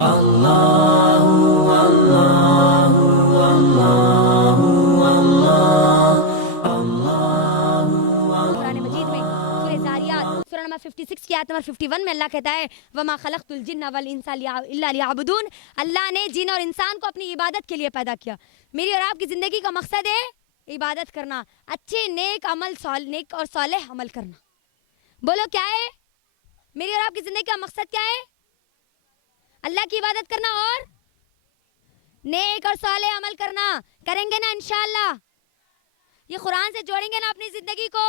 قرآن مجید میں سورہ زاریات سورہ نمبر 56 کی آیت نمبر 51 میں اللہ کہتا ہے وَمَا خَلَقْتُ الْجِنَّ وَالْإِنسَ إِلَّا لِيَعْبُدُونَ، اللہ نے جن اور انسان کو اپنی عبادت کے لیے پیدا کیا۔ میری اور آپ کی زندگی کا مقصد ہے عبادت کرنا، اچھے نیک اور صالح عمل کرنا۔ بولو کیا ہے؟ میری اور آپ کی زندگی کا مقصد کیا ہے؟ اللہ کی عبادت کرنا اور نیک اور صالح عمل کرنا۔ کریں گے نا انشاءاللہ؟ یہ قرآن سے جوڑیں گے نا اپنی زندگی کو؟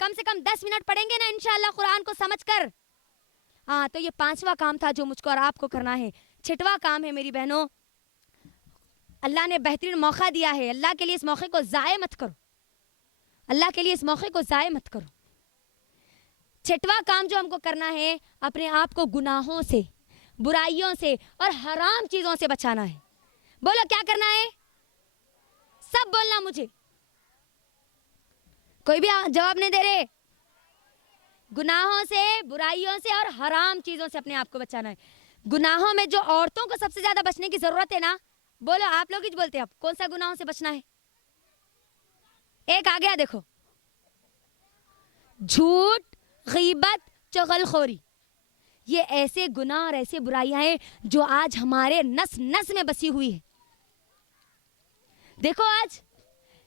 کم سے کم 10 منٹ پڑھیں گے نا انشاءاللہ قرآن کو سمجھ کر؟ ہاں، تو یہ 5واں کام تھا جو مجھ کو اور آپ کو کرنا ہے۔ 6واں کام ہے میری بہنوں، اللہ نے بہترین موقع دیا ہے، اللہ کے لیے اس موقع کو ضائع مت کرو، اللہ کے لیے اس موقع کو ضائع مت کرو۔ 6واں کام جو ہم کو کرنا ہے، اپنے آپ کو گناہوں سے، برائیوں سے اور حرام چیزوں سے بچانا ہے۔ بولو کیا کرنا ہے؟ سب بولنا مجھے، کوئی بھی جواب نہیں دے رہے۔ گناہوں سے، برائیوں سے اور حرام چیزوں سے اپنے آپ کو بچانا ہے۔ گناہوں میں جو عورتوں کو سب سے زیادہ بچنے کی ضرورت ہے نا، بولو آپ لوگ ہی بولتے ہیں، اب کون سا گناہوں سے بچنا ہے؟ ایک آ گیا دیکھو، جھوٹ، غیبت، چغل خوری۔ یہ ایسے گناہ اور ایسے برائیاں ہیں جو آج ہمارے نس نس میں بسی ہوئی ہے۔ دیکھو آج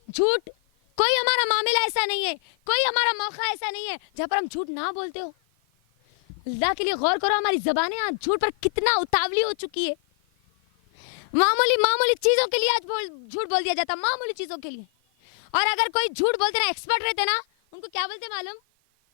جھوٹ، کوئی ہمارا معاملہ ایسا نہیں ہے، کوئی ہمارا موقع ایسا نہیں ہے جہاں پر ہم جھوٹ نہ بولتے ہو۔ اللہ کے لیے غور کرو، ہماری زبانیں آج جھوٹ پر کتنا اتاولی ہو چکی ہے۔ معمولی چیزوں کے لیے آج جھوٹ بول دیا جاتا، معمولی چیزوں کے لیے۔ اور اگر کوئی جھوٹ بولتے نا، ایکسپرٹ رہتے نا، ان کو کیا بولتے معلوم؟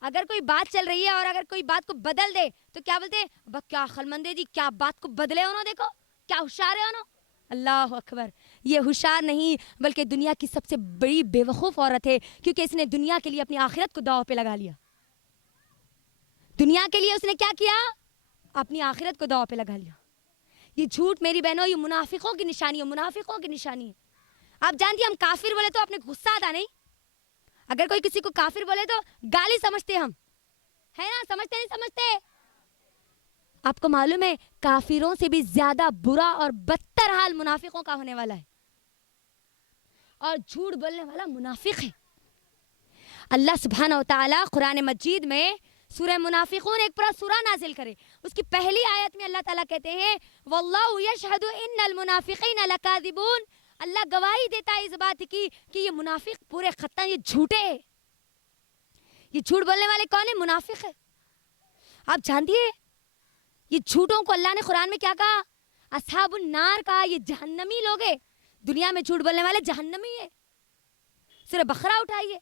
اگر کوئی بات چل رہی ہے اور اگر کوئی بات کو بدل دے تو کیا بولتے ہیں؟ کیا عقلمندے جی، کیا بات کو بدلے انہوں، دیکھو کیا ہوشیار ہے انہوں۔ اللہ اکبر، یہ ہوشیار نہیں بلکہ دنیا کی سب سے بڑی بے وقوف عورت ہے، کیونکہ اس نے دنیا کے لیے اپنی آخرت کو داؤ پہ لگا لیا۔ دنیا کے لیے اس نے کیا کیا؟ اپنی آخرت کو داؤ پہ لگا لیا۔ یہ جھوٹ میری بہنوں، یہ منافقوں کی نشانی ہے، منافقوں کی نشانی ہے۔ آپ جانتی ہیں ہم کافر بولے تو اپنے غصہ آتا نہیں؟ اگر کوئی کسی کو کافر بولے تو گالی سمجھتے ہم، ہے نا؟ سمجھتے نہیں سمجھتے؟ آپ کو معلوم ہے کافروں سے بھی زیادہ برا اور بدتر حال منافقوں کا ہونے والا ہے، اور جھوٹ بولنے والا منافق ہے۔ اللہ سبحانہ و تعالی قرآن مجید میں سورہ منافقون ایک پورا سورہ نازل کرے، اس کی پہلی آیت میں اللہ تعالیٰ کہتے ہیں واللہ یشہد ان المنافقین لکاذبون، اللہ گواہی دیتا ہے اس بات کی کہ یہ منافق پورے خطہ یہ جھوٹے ہیں۔ یہ جھوٹ بولنے والے کون ہیں؟ منافق ہے۔ آپ جانتی ہے یہ جھوٹوں کو اللہ نے قرآن میں کیا کہا؟ اصحاب النار کہا، یہ جہنمی لوگ ہیں، دنیا میں جھوٹ بولنے والے جہنمی ہیں۔ سورہ بقرہ اٹھائیے،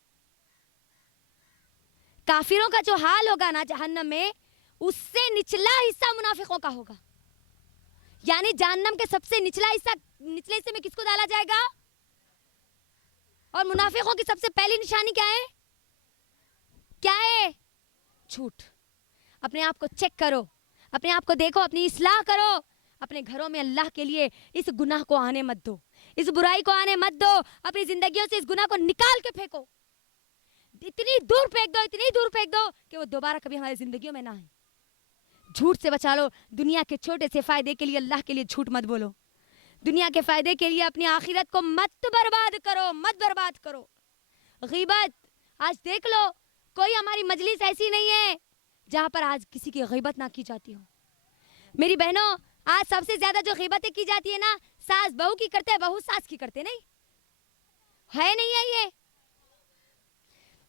کافروں کا جو حال ہوگا نا جہنم میں، اس سے نچلا حصہ منافقوں کا ہوگا۔ یعنی جہنم کے سب سے نچلا حصہ، نچلے حصے میں کس کو ڈالا جائے گا؟ اور منافقوں کی سب سے پہلی نشانی کیا ہے؟ کیا ہے؟ جھوٹ۔ اپنے آپ کو چیک کرو، اپنے آپ کو دیکھو، اپنی اصلاح کرو، اپنے گھروں میں اللہ کے لیے اس گناہ کو آنے مت دو، اس برائی کو آنے مت دو، اپنی زندگیوں سے اس گناہ کو نکال کے پھینکو، اتنی دور پھینک دو، اتنی دور پھینک دو کہ وہ دوبارہ کبھی ہماری زندگیوں میں نہ آئے۔ جھوٹ سے بچا لو، دنیا کے چھوٹے سے فائدے کے لیے اللہ کے لیے جھوٹ مت بولو، دنیا کے فائدے کے لیے اپنی آخرت کو مت برباد کرو، مت برباد کرو۔ غیبت، آج دیکھ لو کوئی ہماری مجلس ایسی نہیں ہے جہاں پر آج کسی کی غیبت نہ کی جاتی ہو۔ میری بہنوں، آج سب سے زیادہ جو غیبتیں کی جاتی ہے نا، ساس بہو کی کرتے ہیں، بہو ساس کی کرتے نہیں ہے، نہیں ہے یہ؟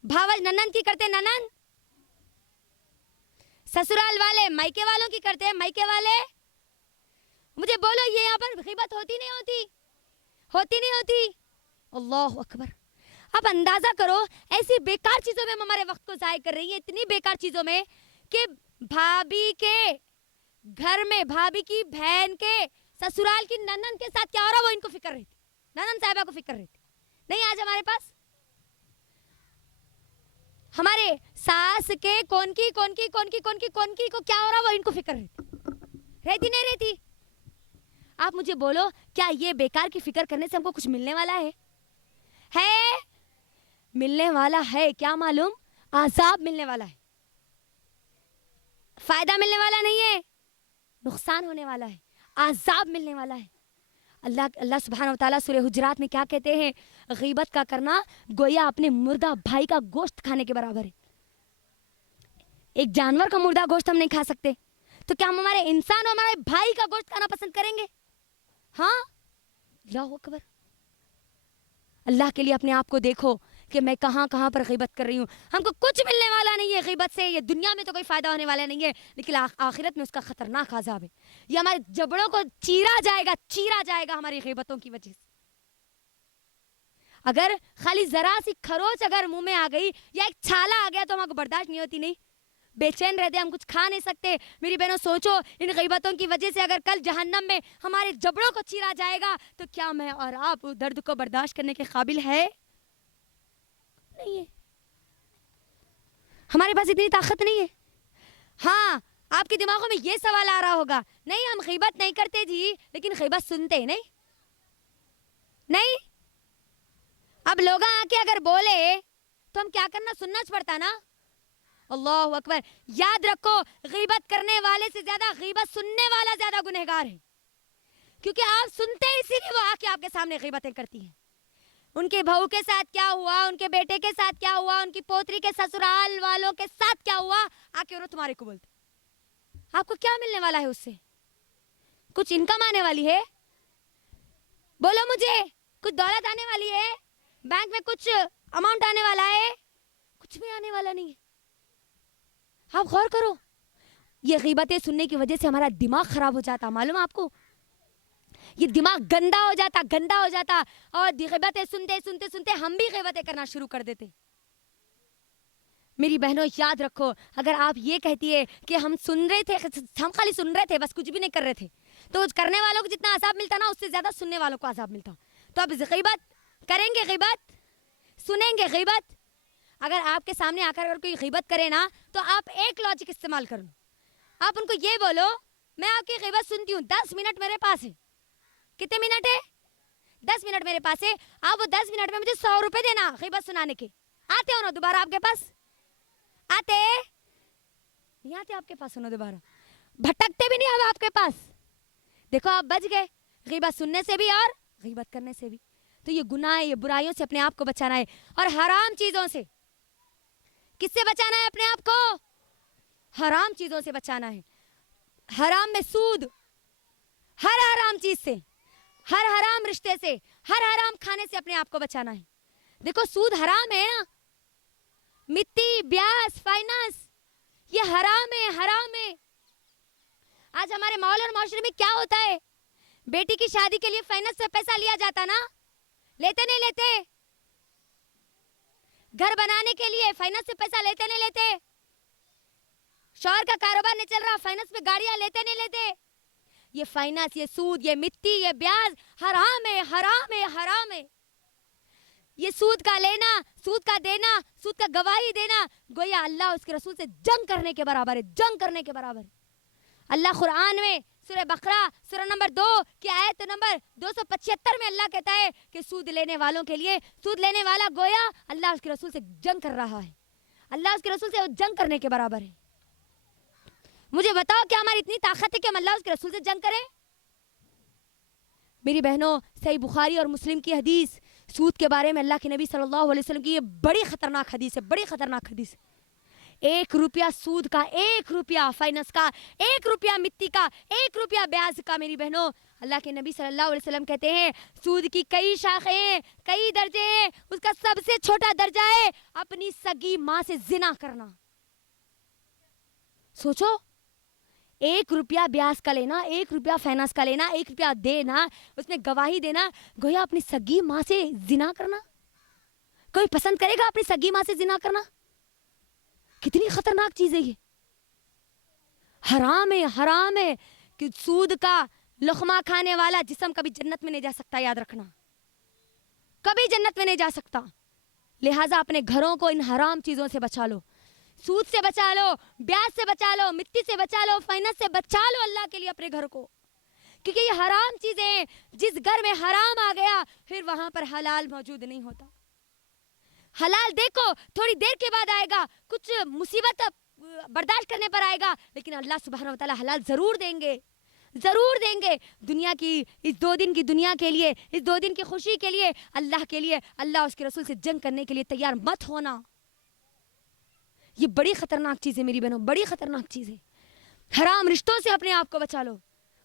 بھاوج ننند کی کرتے ننند، سسرال والے مائکے والوں کی کرتے ہیں مائکے والے۔ مجھے بولو یہ یہاں پر غیبت ہوتی نہیں ہوتی؟ ہوتی نہیں ہوتی؟ اللہ اکبر۔ اب اندازہ کرو ایسی بیکار چیزوں میں ہم ہمارے وقت کو ضائع کر رہی ہیں، اتنی بیکار چیزوں میں کہ بھابھی کے گھر میں، بھابھی کی بہن کے سسرال کی ننند کے ساتھ کیا ہو رہا وہ ان کو فکر رہتی، ننند صاحبہ کو فکر رہتی نہیں۔ آج ہمارے پاس ہمارے ساس کے کون کی کو کیا ہو رہا وہ ان کو فکر رہتی نہیں رہتی؟ آپ مجھے بولو کیا یہ بیکار کی فکر کرنے سے ہم کو کچھ ملنے والا ہے؟ ملنے والا ہے کیا معلوم؟ عذاب ملنے والا ہے، فائدہ ملنے والا نہیں ہے۔ نقصان ہونے والا ہے، عذاب ملنے والا ہے. اللہ سبحانہ و تعالیٰ سورہ حجرات میں کیا کہتے ہیں؟ غیبت کا کرنا گویا اپنے مردہ بھائی کا گوشت کھانے کے برابر ہے. ایک جانور کا مردہ گوشت ہم نہیں کھا سکتے، تو کیا ہم ہمارے انسان اور ہمارے بھائی کا گوشت کھانا پسند کریں گے؟ ہاں. اللہ اکبر. اللہ کے لیے اپنے آپ کو دیکھو کہ میں کہاں کہاں پر غیبت کر رہی ہوں. ہم کو کچھ ملنے والا نہیں ہے غیبت سے، یہ دنیا میں تو کوئی فائدہ ہونے والا نہیں ہے، لیکن آخرت میں اس کا خطرناک عذاب ہے. یہ ہمارے جبڑوں کو چیرا جائے گا ہماری غیبتوں کی وجہ سے. اگر خالی ذرا سی کھروچ اگر منہ میں آ گئی یا ایک چھالا آ گیا تو ہم کو برداشت نہیں ہوتی، نہیں بے چین رہتے، ہم کچھ کھا نہیں سکتے. میری بہنوں سوچو، ان غیبتوں کی وجہ سے اگر کل جہنم میں ہمارے جبڑوں کو چیرا جائے گا تو کیا میں اور آپ درد کو برداشت کرنے کے قابل ہے؟ نہیں ہے. ہمارے پاس اتنی طاقت نہیں ہے. ہاں، آپ کے دماغوں میں یہ سوال آ رہا ہوگا، نہیں ہم غیبت نہیں کرتے جی، لیکن غیبت سنتے نہیں. اب لوگ آ کے اگر بولے تو ہم کیا کرنا؟ سننا پڑتا نا. اللہ اکبر. یاد رکھو، غیبت کرنے والے سے زیادہ غیبت سننے والا زیادہ گنہگار ہے، کیونکہ آپ سنتے اسی لیے وہ آ کے آپ کے سامنے غیبتیں کرتی ہیں. ان کے بہو کے ساتھ کیا ہوا، ان کے بیٹے کے ساتھ کیا ہوا، ان کی پوتری کے سسرال والوں کے ساتھ کیا ہوا، آ کے انہوں تمہارے کو بولتے. آپ کو کیا ملنے والا ہے اس سے؟ کچھ انکم آنے والی ہے؟ بولو مجھے، کچھ دولت آنے والی ہے؟ بینک میں کچھ اماؤنٹ آنے والا ہے؟ کچھ بھی آنے والا نہیں ہے. آپ غور کرو، یہ غیبتیں سننے کی وجہ سے ہمارا دماغ خراب ہو جاتا. معلوم آپ کو، یہ دماغ گندا ہو جاتا اور غیبتیں سنتے ہم بھی غیبتیں کرنا شروع کر دیتے. میری بہنوں یاد رکھو، اگر آپ یہ کہتی ہے کہ ہم سن رہے تھے، ہم خالی سن رہے تھے بس، کچھ بھی نہیں کر رہے تھے، تو کرنے والوں کو جتنا عذاب ملتا نا اس سے زیادہ سننے والوں کو عذاب ملتا. تو اب غیبت کریں گے، غیبت سنیں گے، غیبت. اگر آپ کے سامنے آ کر اگر کوئی غیبت کرے نا تو آپ ایک لاجک استعمال کر لو. آپ ان کو یہ بولو، میں آپ کی غیبت سنتی ہوں، 10 منٹ میرے پاس ہے. کتنے منٹ ہے؟ 10 منٹ میرے پاس ہے. آپ وہ 10 منٹ میں مجھے 100 روپے دینا غیبت سنانے کے. آتے ہو نا دوبارہ آپ کے پاس؟ آتے نہیں آتے آپ کے پاس ہونا دوبارہ؟ بھٹکتے بھی نہیں اب آپ کے پاس. دیکھو آپ بچ گئے غیبت سننے سے بھی اور غیبت کرنے سے بھی. تو یہ گناہ ہے، یہ برائیوں سے اپنے آپ کو بچانا ہے، اور حرام چیزوں سے. کس سے بچانا ہے اپنے آپ کو؟ حرام چیزوں سے بچانا ہے. حرام میں سود، ہر حرام چیز سے، ہر حرام رشتے سے، ہر حرام کھانے سے اپنے آپ کو بچانا ہے. دیکھو سود حرام ہے نا، مٹی، بیاس، فائنانس، یہ حرام ہے. آج ہمارے ماحول اور معاشرے میں کیا ہوتا ہے؟ بیٹی کی شادی کے لیے فائنانس سے پیسہ لیا جاتا نا، لیتے نہیں لیتے؟ گھر بنانے کے لیے فائنانس سے پیسہ لیتے نہیں لیتے؟ شوہر کا کاروبار نہیں چل رہا، فائنانس پہ گاڑیاں لیتے نہیں لیتے؟ یہ فائنانس، یہ سود، یہ مٹی، یہ بیاز حرام ہے. یہ سود کا لینا، سود کا دینا، سود کا گواہی دینا گویا اللہ اس کے رسول سے جنگ کرنے کے برابر ہے. اللہ قرآن میں سورہ بقرہ سورہ نمبر 2 کی آیت نمبر 275 میں اللہ کہتا ہے کہ سود لینے والوں کے لیے، سود لینے والا گویا اللہ اس کے رسول سے جنگ کر رہا ہے. اللہ اس کے رسول سے جنگ کرنے کے برابر ہے. مجھے بتاؤ کیا ہماری اتنی طاقت ہے کہ ہم اللہ اس کے رسول سے جنگ کریں؟ میری بہنوں، صحیح بخاری اور مسلم کی حدیث سود کے بارے میں اللہ کے نبی صلی اللہ علیہ وسلم کی یہ بڑی خطرناک حدیث ہے. 1 روپیہ سود کا، 1 روپیہ فائنانس کا، 1 روپیہ مٹی کا، 1 روپیہ بیاز کا. میری بہنوں، اللہ کے نبی صلی اللہ علیہ وسلم کہتے ہیں سود کی کئی شاخیں، کئی درجے ہیں. اس کا سب سے چھوٹا درجہ ہے اپنی سگی ماں سے زنا کرنا. سوچو، 1 روپیہ بیاز کا لینا، 1 روپیہ فائنانس کا لینا، 1 روپیہ دینا، اس میں گواہی دینا، گویا اپنی سگی ماں سے زنا کرنا. کوئی پسند کرے گا اپنی سگی ماں سے زنا کرنا؟ کتنی خطرناک چیز ہے یہ. حرام ہے کہ سود کا لقمہ کھانے والا جسم کبھی جنت میں نہیں جا سکتا. یاد رکھنا، کبھی جنت میں نہیں جا سکتا. لہٰذا اپنے گھروں کو ان حرام چیزوں سے بچا لو. سود سے بچا لو، بیاج سے بچا لو، مٹی سے بچا لو، فائنانس سے بچا لو اللہ کے لیے اپنے گھر کو. کیونکہ یہ حرام چیزیں ہیں. جس گھر میں حرام آ گیا پھر وہاں پر حلال موجود نہیں ہوتا. حلال دیکھو تھوڑی دیر کے بعد آئے گا، کچھ مصیبت برداشت کرنے پر آئے گا، لیکن اللہ سبحانہ و تعالیٰ حلال ضرور دیں گے. ضرور دیں گے. دنیا کی اس 2 دن کی دنیا کے لیے, اس 2 دن کی خوشی کے لیے, اللہ کے لیے, اللہ اس کے رسول سے جنگ کرنے کے لیے تیار مت ہونا. یہ بڑی خطرناک چیز ہے میری بہنوں, بڑی خطرناک چیز ہے. حرام رشتوں سے اپنے آپ کو بچا لو,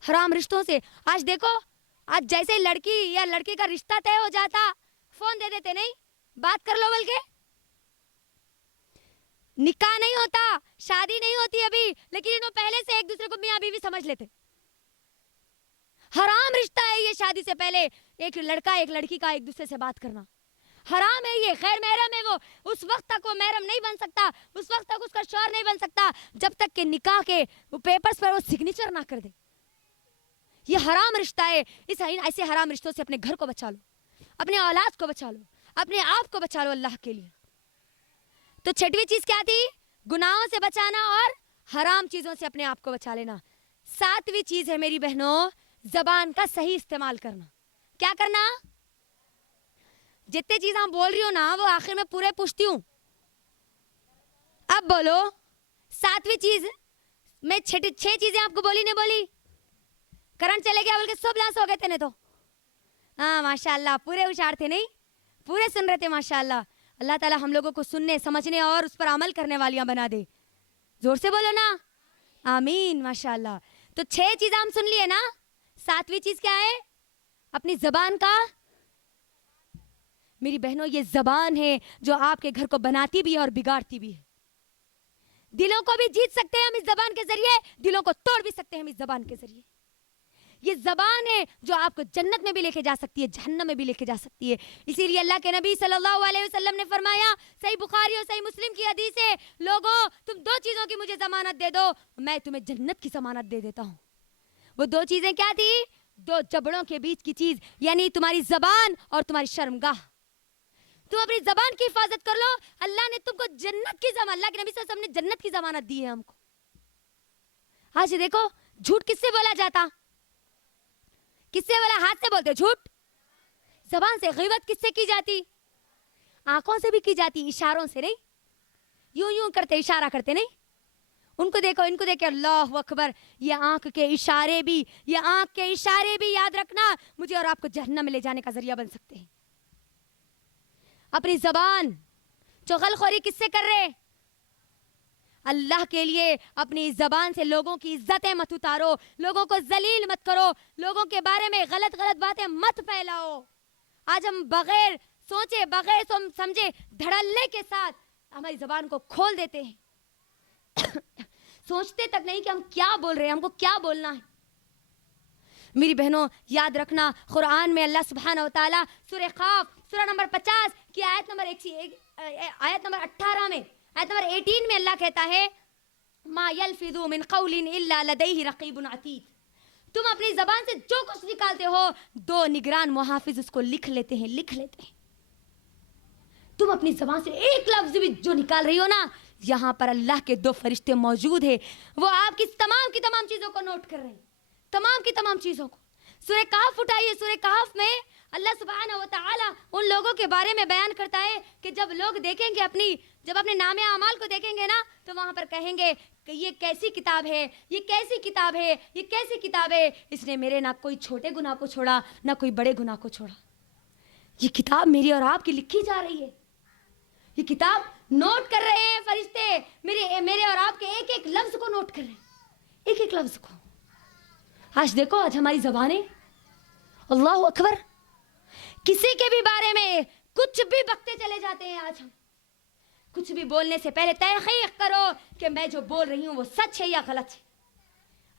حرام رشتوں سے. آج دیکھو, آج جیسے لڑکی یا لڑکے کا رشتہ طے ہو جاتا, فون دے دیتے, نہیں بات کر لو, بلکہ نکاح نہیں ہوتا, شادی نہیں ہوتی ابھی, لیکن انہوں پہلے سے ایک دوسرے کو میاں بیوی سمجھ لیتے. حرام رشتہ ہے یہ, شادی سے پہلے ایک لڑکا ایک لڑکی کا ایک دوسرے سے بات کرنا حرام ہے. یہ غیر محرم ہے. وہ اس وقت تک وہ محرم نہیں بن سکتا, اس وقت تک اس کا شوہر نہیں بن سکتا جب تک کہ نکاح کے پیپرز پر وہ سگنیچر نہ کر دے. یہ حرام رشتہ ہے. ایسے حرام رشتوں سے اپنے گھر کو بچا لو, اپنے اولاد کو بچا لو, اپنے آپ کو بچا لو اللہ کے لیے. تو 6ویں چیز کیا تھی؟ گناہوں سے بچانا اور حرام چیزوں سے اپنے آپ کو بچا لینا. 7ویں چیز ہے میری بہنوں, زبان کا صحیح استعمال کرنا. کیا کرنا؟ جتنے چیز ہم بول رہی ہوں نا, وہ آخر میں پورے پوچھتی ہوں. اب بولو 7ویں چیز. میں 6 چیزیں آپ کو بولی نہیں بولی؟ کرنٹ چلے گیا بول کے سب لاس ہو گئے تھے. نہیں تو ہاں ماشاء اللہ پورے ہوشیار تھے, نہیں پورے سن رہے تھے ماشاء اللہ. اللہ تعالیٰ ہم لوگوں کو سننے, سمجھنے اور اس پر عمل کرنے والیاں بنا دے. زور سے بولو نا, آمین ماشاء اللہ. تو 6 چیزیں ہم سن لیے نا. 7ویں چیز کیا ہے؟ اپنی زبان کا. میری بہنوں یہ زبان ہے جو آپ کے گھر کو بناتی بھی ہے اور بگاڑتی بھی ہے. دلوں کو بھی جیت سکتے ہیں ہم اس زبان کے ذریعے, دلوں کو توڑ بھی سکتے ہیں ہم اس زبان کے ذریعے. یہ زبان ہے جو آپ کو جنت میں بھی لے کے جا سکتی ہے, جہنم میں بھی لے کے جا سکتی ہے. اسی لیے اللہ کے نبی صلی اللہ علیہ وسلم نے فرمایا, صحیح بخاری اور صحیح مسلم کی حدیث ہے, لوگوں تم 2 چیزوں کی مجھے ضمانت دے دو, میں تمہیں جنت کی ضمانت دے دیتا ہوں. وہ 2 چیزیں کیا تھی؟ 2 جبڑوں کے بیچ کی چیز, یعنی تمہاری زبان اور تمہاری شرمگاہ. تم اپنی زبان کی حفاظت کر لو, اللہ نے تم کو جنت کی ضمانت, اللہ کے نبی صلی اللہ علیہ وسلم نے جنت کی ضمانت دی ہے ہم کو. آج دیکھو جھوٹ کس سے بولا جاتا؟ کس سے بولا؟ ہاتھ سے بولتے جھوٹ, زبان سے. غیبت کس سے کی جاتی؟ آنکھوں سے بھی کی جاتی, اشاروں سے. نہیں یوں یوں کرتے, اشارہ کرتے. نہیں ان کو دیکھو, ان کو دیکھ کے اللہ اکبر. یہ آنکھ کے اشارے بھی, یہ آنکھ کے اشارے بھی یاد رکھنا مجھے اور آپ کو جہنم میں لے جانے کا ذریعہ بن سکتے ہیں. اپنی زبان چغلخوری کس سے کر رہے؟ اللہ کے لیے اپنی زبان سے لوگوں کی عزتیں مت اتارو, لوگوں کو ذلیل مت کرو, لوگوں کے بارے میں غلط غلط باتیں مت پھیلاؤ. آج ہم بغیر سوچے, بغیر سمجھے, دھڑلے کے ساتھ ہماری زبان کو کھول دیتے ہیں. سوچتے تک نہیں کہ ہم کیا بول رہے ہیں, ہم کو کیا بولنا ہے. میری بہنوں یاد رکھنا, قرآن میں اللہ سبحانہ و تعالیٰ سورہ قاف سورہ نمبر 50 کی آیت نمبر 18 میں, آیت نمبر 18 میں اللہ کہتا ہے, ما یلفظ من قول الا لدیہ رقیب عتید. تم اپنی زبان سے جو کچھ نکالتے ہو 2 نگران محافظ اس کو لکھ لیتے ہیں, لکھ لیتے ہیں. تم اپنی زبان سے ایک لفظ بھی جو نکال رہی ہو نا, یہاں پر اللہ کے 2 فرشتے موجود ہیں, وہ آپ کی تمام چیزوں کو نوٹ کر رہے ہیں, تمام کی تمام چیزوں کو. سورہ کہف اٹھائیے, سورہ کہف میں اللہ سبحانہ و تعالیٰ ان لوگوں کے بارے میں بیان کرتا ہے کہ جب لوگ دیکھیں گے جب اپنے نامے اعمال کو دیکھیں گے نا, تو وہاں پر کہیں گے کہ یہ کیسی کتاب ہے, یہ کیسی کتاب ہے, یہ کیسی کتاب ہے, اس نے میرے نہ کوئی چھوٹے گناہ کو چھوڑا نہ کوئی بڑے گناہ کو چھوڑا. یہ کتاب میری اور آپ کی لکھی جا رہی ہے, یہ کتاب نوٹ کر رہے ہیں فرشتے, میرے اور آپ کے ایک ایک لفظ کو نوٹ کر رہے ہیں, ایک ایک لفظ کو. آج دیکھو, آج ہماری زبانیں, اللہ اکبر, کسی کے بھی بارے میں کچھ بھی بکتے چلے جاتے ہیں. آج ہم کچھ بھی بولنے سے پہلے تحقیق کرو کہ میں جو بول رہی ہوں وہ سچ ہے یا غلط ہے.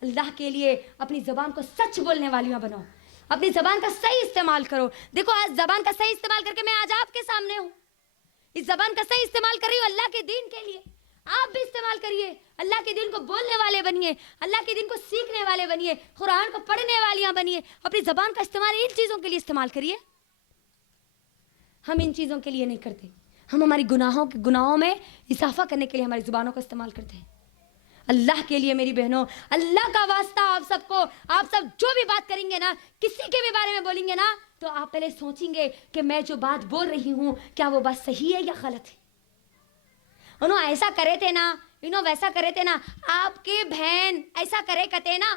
اللہ کے لیے اپنی زبان کو سچ بولنے والیاں بناؤ, اپنی زبان کا صحیح استعمال کرو. دیکھو آج زبان کا صحیح استعمال کر کے میں آج آپ کے سامنے ہوں. اس زبان کا صحیح استعمال کر رہی ہوں اللہ کے دین کے لیے. آپ بھی استعمال کریے, اللہ کے دین کو بولنے والے بنیے, اللہ کے دین کو سیکھنے والے بنیے, قرآن کو پڑھنے والیاں بنیے. اپنی زبان کا استعمال ان چیزوں کے لیے استعمال کریے. ہم ان چیزوں کے لیے نہیں کرتے, ہم ہماری گناہوں میں اضافہ کرنے کے لیے ہماری زبانوں کا استعمال کرتے ہیں. اللہ کے لیے میری بہنوں, اللہ کا واسطہ آپ سب جو بھی بات کریں گے نا, کسی کے بھی بارے میں بولیں گے نا, تو آپ پہلے سوچیں گے کہ میں جو بات بول رہی ہوں کیا وہ بات صحیح ہے یا غلط ہے. انہوں ایسا کرے تھے نا, انہوں ویسا کرے تھے نا, آپ کے بہن ایسا کرے کہتے نا,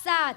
7।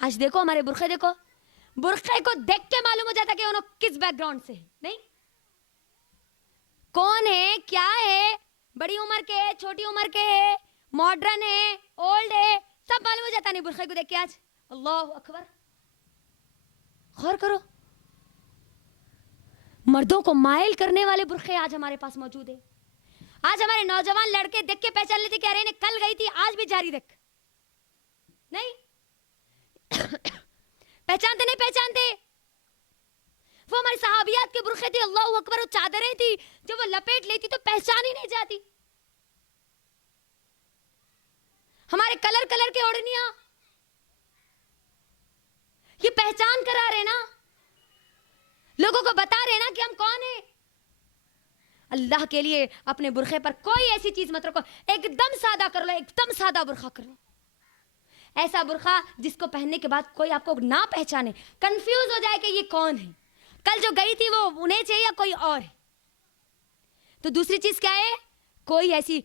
آج دیکھو ہمارے برقعے دیکھو, برقعے کو دیکھ کے معلوم ہو جاتا کہ انہوں کس بیک گراؤنڈ سے, نہیں کون ہے, کیا ہے, بڑی عمر کے ہے, چھوٹی عمر کے ہے, ماڈرن ہے, اولڈ ہے, سب معلوم ہو جاتا نہیں برقعے کو دیکھ کے. آج اللہ اکبر, غور کرو, مردوں کو مائل کرنے والے برقعے آج ہمارے پاس موجود ہیں. آج ہمارے نوجوان لڑکے دیکھ کے پہچان لیتے کہ ارے نے کل گئی تھی آج بھی جاری رکھ, نہیں پہچانتے نہیں پہچانتے. وہ ہماری صحابیات کے برقعے تھے, اللہ اکبر, وہ چادریں تھی جو وہ لپیٹ لیتی تو پہچان ہی نہیں جاتی. ہمارے کلر کلر کے اوڑھنیاں, یہ پہچان کرا رہے نا, لوگوں کو بتا رہے نا کہ ہم کون ہیں. اللہ کے لیے اپنے برقعے پر کوئی ایسی چیز مت رکھو, ایک دم سادہ کر لو, ایک دم سادہ برقعہ کر لو. ایسا برقعہ جس کو پہننے کے بعد کوئی آپ کو نہ پہچانے, کنفیوز ہو جائے کہ یہ کون ہے, کل جو گئی تھی وہ انہیں چاہیے یا کوئی اور ہے. تو دوسری چیز کیا ہے, کوئی ایسی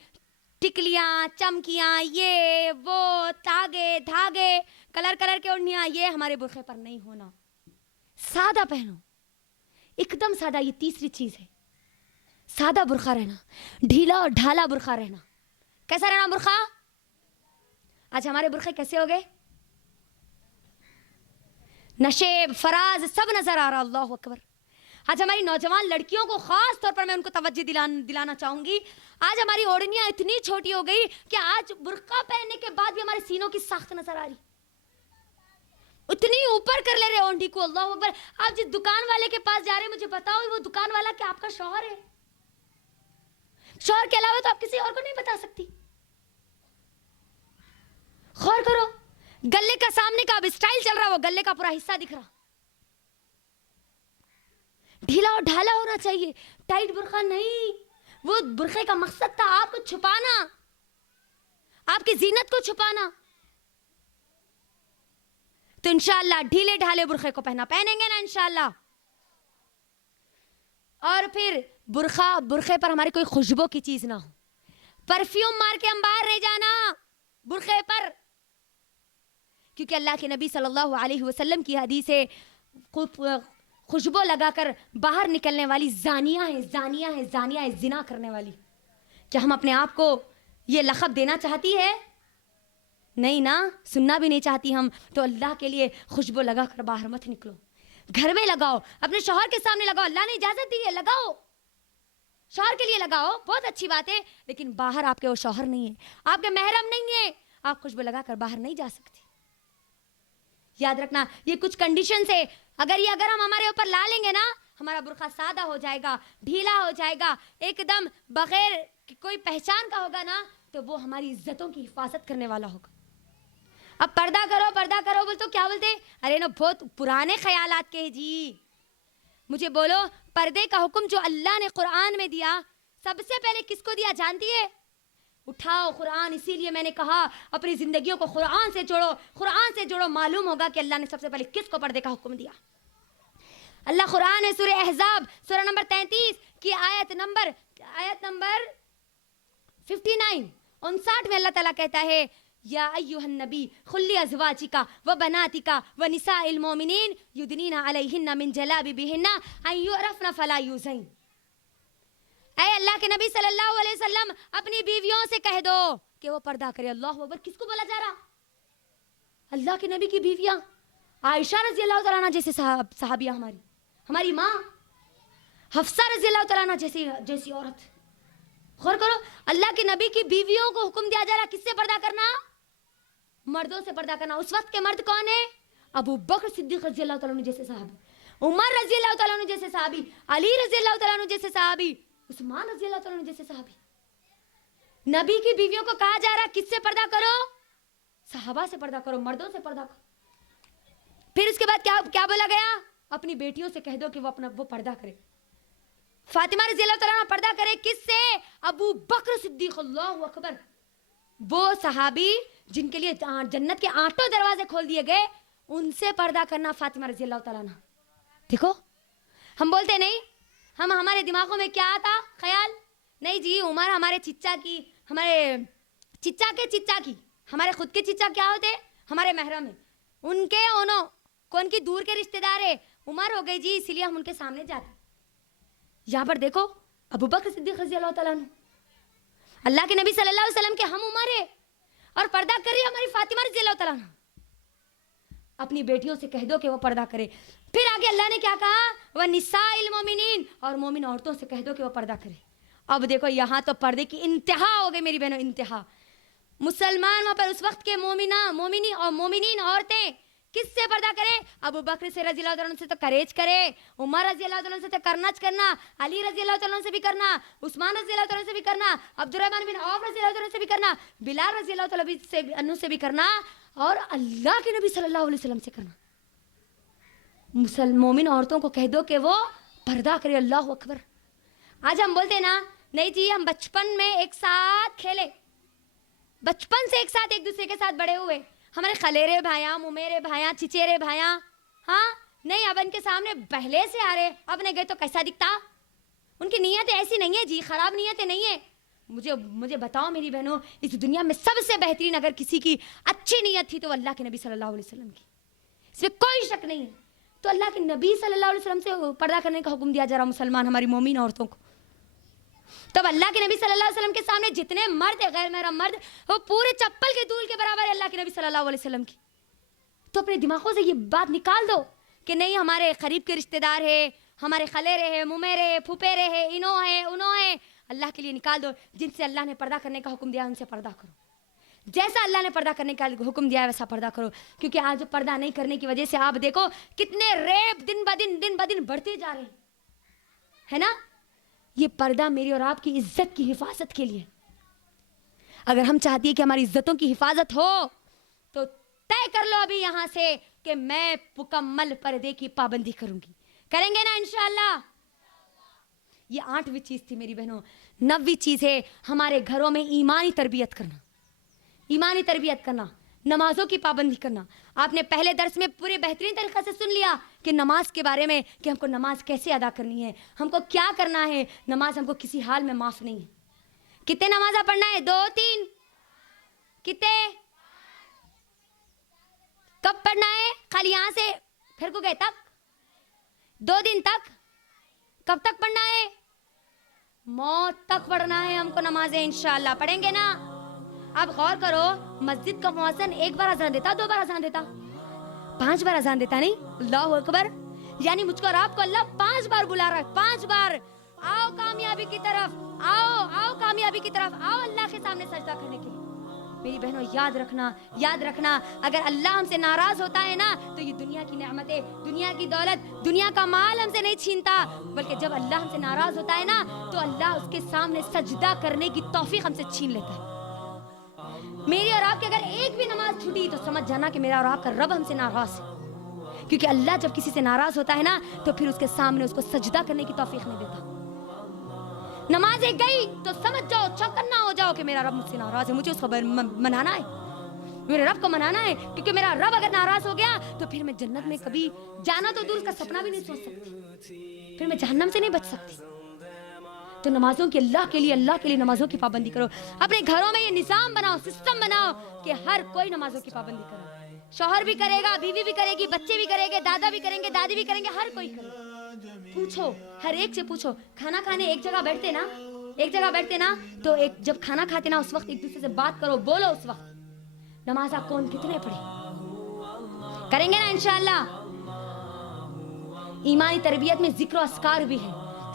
ٹکلیاں, چمکیاں, یہ وہ, تاگے دھاگے, کلر کلر کے اوڑھنیاں, یہ ہمارے برقعے پر نہیں ہونا. سادہ پہنو, ایک دم سادہ. یہ تیسری چیز ہے, سادہ برقعہ رہنا, ڈھیلا اور ڈھالا برقعہ رہنا. کیسا رہنا برقعہ؟ آج ہمارے برقعے کیسے ہو گئے, نشیب, فراز, سب نظر آ رہا. اللہ اکبر. آج ہماری نوجوان لڑکیوں کو خاص طور پر میں ان کو توجہ دلانا چاہوں گی, آج ہماری اوڑھنیاں اتنی چھوٹی ہو گئی کہ آج برقعہ پہننے کے بعد بھی ہمارے سینوں کی ساخت نظر آ رہی, اتنی اوپر کر لے رہے اونڈی کو. اللہ اکبر. آپ جس دکان والے کے پاس جا رہے ہیں مجھے بتاؤ وہ دکان والا کیا آپ کا شوہر ہے؟ شوہر کے علاوہ تو آپ کسی اور کو نہیں بتا سکتی. غور کرو, گلے کا سامنے کا اب اسٹائل چل رہا, وہ گلے کا پورا حصہ دکھ رہا. ڈھیلا اور ڈھالا ہونا چاہیے, ٹائٹ برقعہ نہیں. وہ برقعے کا مقصد تھا آپ کو چھپانا, آپ کی زینت کو چھپانا. تو انشاءاللہ ڈھیلے ڈھالے برقعے کو پہنیں گے نا انشاءاللہ. اور پھر برقعے پر ہماری کوئی خوشبو کی چیز نہ ہو, پرفیوم مار کے ہم باہر نہیں جانا برقعے پر, کیونکہ اللہ کے نبی صلی اللہ علیہ وسلم کی حدیث ہے, خوشبو لگا کر باہر نکلنے والی زانیہ ہیں, زانیہ ہیں, زانیہ ہیں, زنا کرنے والی. کیا ہم اپنے آپ کو یہ لقب دینا چاہتی ہے؟ نہیں نا, سننا بھی نہیں چاہتی ہم. تو اللہ کے لیے خوشبو لگا کر باہر مت نکلو, گھر میں لگاؤ, اپنے شوہر کے سامنے لگاؤ, اللہ نے اجازت دی ہے لگاؤ, شوہر کے لیے لگاؤ, بہت اچھی بات ہے, لیکن باہر آپ کے وہ شوہر نہیں ہے, آپ کے محرم نہیں ہے, آپ خوشبو لگا کر باہر نہیں جا سکتی. یاد رکھنا یہ کچھ کنڈیشنز ہے, اگر ہم ہمارے اوپر لا لیں گے نا, ہمارا برقعہ سادہ ہو جائے گا, ڈھیلا ہو جائے گا, ایک دم بغیر کوئی پہچان کا ہوگا نا, تو وہ ہماری عزتوں کی حفاظت کرنے والا ہوگا. اب پردہ کرو بول تو کیا بولتے, ارے نا بہت پرانے خیالات کے جی. مجھے بولو, پردے کا حکم جو اللہ نے قرآن میں دیا, سب سے پہلے کس کو دیا جانتی ہے؟ اٹھاؤ قرآن. اسی لیے میں نے کہا اپنی زندگیوں کو قرآن سے جوڑو, قرآن سے جوڑو, معلوم ہوگا کہ اللہ نے سب سے پہلے کس کو پردے کا حکم دیا. اللہ قرآن ہے, سورہ احزاب سورہ نمبر 33 کی آیت نمبر 59 میں اللہ تعالیٰ کہتا ہے, یا ایھا النبی قل لازواجک وبناتک ونساء المؤمنین یدنین علیہن من جلابیبہن ان یعرفن فلا یؤذین. اے اللہ کے نبی صلی اللہ علیہ وسلم اپنی بیویوں سے کہہ دو کہ وہ پردہ کرے. اللہ اکبر. کس کو بولا جا رہا؟ اللہ کے نبی کی بیویاں. عائشہ رضی اللہ تعالیٰ عنہ جیسے صحابیہ, ہماری ماں حفصہ رضی اللہ تعالیٰ عنہ جیسی عورت. غور کرو, اللہ کے نبی کی بیویوں کو حکم دیا جا رہا کس سے پردہ کرنا؟ مردوں سے پردہ کرنا. اس وقت کے مرد کون ہیں؟ ابو بکر صدیق رضی اللہ تعالیٰ عنہ جیسے صحابی, عمر رضی اللہ تعالیٰ عنہ جیسے صحابی, علی رضی اللہ تعالیٰ عنہ جیسے صحابی, عثمان رضی اللہ تعالیٰ عنہ جیسے صحابی. نبی کی بیویوں کو کہا جا رہا کس سے پردہ کرو؟ صحابہ سے پردہ کرو, مردوں سے پردہ کرو. پھر اس کے بعد کیا بولا گیا؟ اپنی بیٹیوں سے کہہ دو کہ وہ پردہ کرے. فاطمہ رضی اللہ تعالیٰ عنہ پردہ کرے کس سے؟ ابو بکر صدیق. اللہ اکبر. وہ صحابی جن کے لیے جنت کے 8 دروازے کھول دیے گئے, ان سے پردہ کرنا فاطمہ رضی اللہ تعالیٰ عنہ. دیکھو ہم بولتے نہیں, ہمارے دماغوں میں کیا آتا خیال, نہیں جی عمر ہمارے چچا کی, ہمارے چچا کے چچا کی, ہمارے خود کے چچا کیا ہوتے؟ ہمارے محرم ہیں. ان کے انہوں کون کی دور کے رشتے دار ہے, عمر ہو گئی جی, اسی لیے ہم ان کے سامنے جاتے. یہاں پر دیکھو ابو بکر صدیق رضی اللہ تعالیٰ عنہ, اللہ کے نبی صلی اللہ علیہ وسلم کے ہم عمر ہے, اور پردہ کر رہی ہے ہماری فاطمہ رضی اللہ تعالیٰ عنہ. اپنی بیٹیوں سے کہہ دو کہ وہ پردہ کرے. پھر آگے اللہ نے کیا کہا, وَنِسَاءِ الْمُؤْمِنِينَ, اور مومن عورتوں سے کہہ دو کہ وہ پردہ کرے. اب دیکھو یہاں تو پردے کی انتہا ہو گئی میری بہنوں, انتہا. مسلمان وہاں پر اس وقت کے مومنی اور مومنین عورتیں کس سے پردہ کریں؟ ابو بکر سے رضی اللہ عنہ سے تو کریج کرے, عمر رضی اللہ عنہ سے تو کرنا, علی رضی اللہ عنہ سے بھی کرنا, عثمان رضی اللہ عنہ سے بھی کرنا, عبد الرحمن بن عوف رضی اللہ عنہ سے بھی کرنا, بلال رضی اللہ عنہ سے بھی کرنا, اور اللہ کے نبی صلی اللہ علیہ وسلم سے کرنا. مومن عورتوں کو کہہ دو کہ وہ پردہ کرے. اللہ اکبر. آج ہم بولتے ہیں نا, نہیں جی ہم بچپن میں ایک ساتھ کھیلے, بچپن سے ایک ساتھ ایک دوسرے کے ساتھ بڑے ہوئے, ہمارے خلیرے بھائیاں, ممیرے بھائیاں, چچیرے بھائیاں, ہاں نہیں اب ان کے سامنے پہلے سے آ رہے, اب نہیں گئے تو کیسا دکھتا. ان کی نیتیں ایسی نہیں ہے جی, خراب نیتیں نہیں ہے. مجھے بتاؤ میری بہنوں, اس دنیا میں سب سے بہترین اگر کسی کی اچھی نیت تھی تو اللہ کے نبی صلی اللہ علیہ وسلم کی, اس میں کوئی شک نہیں ہے. تو اللہ کے نبی صلی اللہ علیہ وسلم سے پردہ کرنے کا حکم دیا جا رہا مسلمان ہماری مومن عورتوں کو. تب اللہ کے نبی صلی اللہ علیہ وسلم کے سامنے جتنے مرد ہیں, غیر محرم مرد, وہ پورے چپل کے دول کے برابر ہے اللہ کے نبی صلی اللہ علیہ وسلم کی. تو اپنے دماغوں سے یہ بات نکال دو کہ نہیں ہمارے قریب کے رشتہ دار ہے, ہمارے خلیرے ہیں, ممیرے ہیں, پھوپھیرے ہیں, انہوں ہیں, اللہ کے لیے نکال دو. جن سے اللہ نے پردہ کرنے کا حکم دیا ان سے پردہ کرو, جیسا اللہ نے پردہ کرنے کا حکم دیا ہے ویسا پردہ کرو. کیونکہ آج پردہ نہیں کرنے کی وجہ سے آپ دیکھو کتنے ریپ دن بدن بڑھتے جا رہے ہیں, ہے نا. یہ پردہ میری اور آپ کی عزت کی حفاظت کے لیے. اگر ہم چاہتی ہیں کہ ہماری عزتوں کی حفاظت ہو تو طے کر لو ابھی یہاں سے کہ میں مکمل پردے کی پابندی کروں گی. کریں گے نا انشاءاللہ. یہ 8ویں چیز تھی میری بہنوں. 9ویں چیز ہے ہمارے گھروں میں ایمانی تربیت کرنا. ایمانی تربیت کرنا, نمازوں کی پابندی کرنا. آپ نے پہلے درس میں پورے بہترین طریقے سے سن لیا کہ نماز کے بارے میں, کہ ہم کو نماز کیسے ادا کرنی ہے, ہم کو کیا کرنا ہے. نماز ہم کو کسی حال میں معاف نہیں ہے. کتنے نمازیں پڑھنا ہے؟ 2 3 کتنے؟ کب پڑھنا ہے؟ خالی یہاں سے پھر کو گئے تک 2 دن تک؟ کب تک پڑھنا ہے؟ موت تک پڑھنا ہے ہم کو نمازیں انشاءاللہ. پڑھیں گے نا. اب غور کرو, مسجد کا مؤذن 1 بار اذان دیتا, 2 بار اذان دیتا, 5 بار اذان دیتا نہیں؟ اللہ اکبر. یعنی مجھ کو اور آپ کو اللہ 5 بار بلا رہا ہے, 5 بار. آؤ کامیابی کی طرف, آؤ کامیابی کی طرف, آؤ اللہ کے سامنے سجدہ کرنے کے لیے. میری بہنوں یاد رکھنا اگر اللہ ہم سے ناراض ہوتا ہے نا تو یہ دنیا کی نعمتیں, دنیا کی دولت, دنیا کا مال ہم سے نہیں چھینتا, بلکہ جب اللہ ہم سے ناراض ہوتا ہے نا تو اللہ اس کے سامنے سجدہ کرنے کی توفیق ہم سے چھین لیتا ہے. میری اور آپ کی اگر ایک بھی نماز چھوٹی تو سمجھ جانا کہ میرا اور آپ کا رب ہم سے ناراض ہے. کیونکہ اللہ جب کسی سے ناراض ہوتا ہے نا تو پھر اس کے سامنے اس کو سجدہ کرنے کی توفیق نہیں دیتا. نماز ایک گئی تو سمجھ جاؤ, چوکنا ہو جاؤ کہ میرا رب مجھ سے ناراض ہے, مجھے اس کو منانا ہے, میرے رب کو منانا ہے. کیونکہ میرا رب اگر ناراض ہو گیا تو پھر میں جنت میں کبھی جانا تو دور کا سپنا بھی نہیں سوچ سکتی, پھر میں جہنم سے نہیں بچ سکتی. تو نمازوں کی اللہ کے لیے نمازوں کی پابندی کرو. اپنے گھروں میں یہ نظام بناؤ, سسٹم بناؤ کہ ہر کوئی نمازوں کی پابندی کرے. شوہر بھی کرے گا, بیوی بھی کرے گی, بچے بھی کریں گے, دادا بھی کریں گے, دادی بھی کریں گے, ہر کوئی کرے. پوچھو, ہر ایک سے پوچھو. کھانا کھانے ایک جگہ بیٹھتے نا تو جب کھانا کھاتے نا اس وقت ایک دوسرے سے بات کرو, بولو. اس وقت نماز آپ کون کتنے پڑھے, کریں گے نا انشاءاللہ. ایمانی تربیت میں ذکر و اذکار بھی ہے,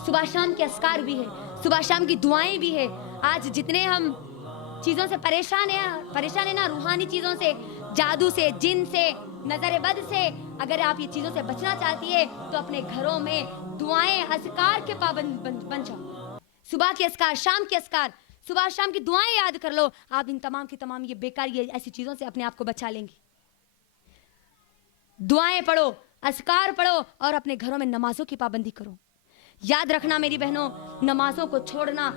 صبح شام کے اذکار بھی ہے, صبح شام کی دعائیں بھی ہے. آج جتنے ہم چیزوں سے پریشان ہیں نا, روحانی چیزوں سے, جادو سے, جن سے, نظر بد سے, اگر آپ یہ چیزوں سے بچنا چاہتی ہے تو اپنے گھروں میں دعائیں اذکار کے پابند بن جاؤ. صبح کے اذکار, شام کے اذکار, صبح شام کی دعائیں یاد کر لو. آپ ان تمام کی تمام یہ بیکار یہ ایسی چیزوں سے اپنے آپ کو بچا لیں گی. دعائیں پڑھو, اذکار پڑھو اور اپنے گھروں میں نمازوں کی پابندی کرو. یاد رکھنا میری بہنوں, نمازوں کو چھوڑنا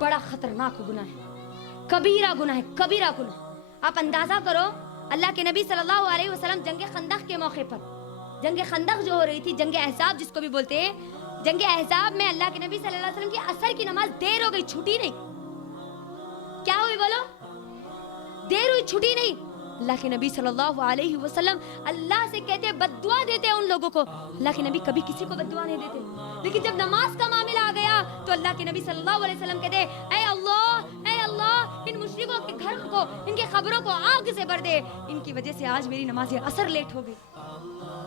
بڑا خطرناک گناہ ہے, کبیرہ گناہ ہے, کبیرہ گناہ. آپ اندازہ کرو, اللہ کے نبی صلی اللہ علیہ وسلم جنگ خندق کے موقع پر, جنگ خندق جو ہو رہی تھی, جنگ احزاب جس کو بھی بولتے ہیں, جنگ احزاب میں اللہ کے نبی صلی اللہ علیہ وسلم کی عصر کی نماز دیر ہو گئی, چھوٹی نہیں. کیا ہوئی بولو؟ دیر ہوئی, چھوٹی نہیں. اللہ کے نبی صلی اللہ علیہ وسلم اللہ سے کہتے بد دعا دیتے ہیں ان لوگوں کو. اللہ کے نبی کبھی کسی کو بد دعا نہیں دیتے, لیکن جب نماز کا معاملہ آ گیا تو اللہ کے نبی صلی اللہ علیہ وسلم کہتے اے اللہ ان مشرکوں کے گھر کو, ان کے قبروں کو آگ سے بھر دے, ان کی وجہ سے آج میری نماز عصر لیٹ ہو گئی.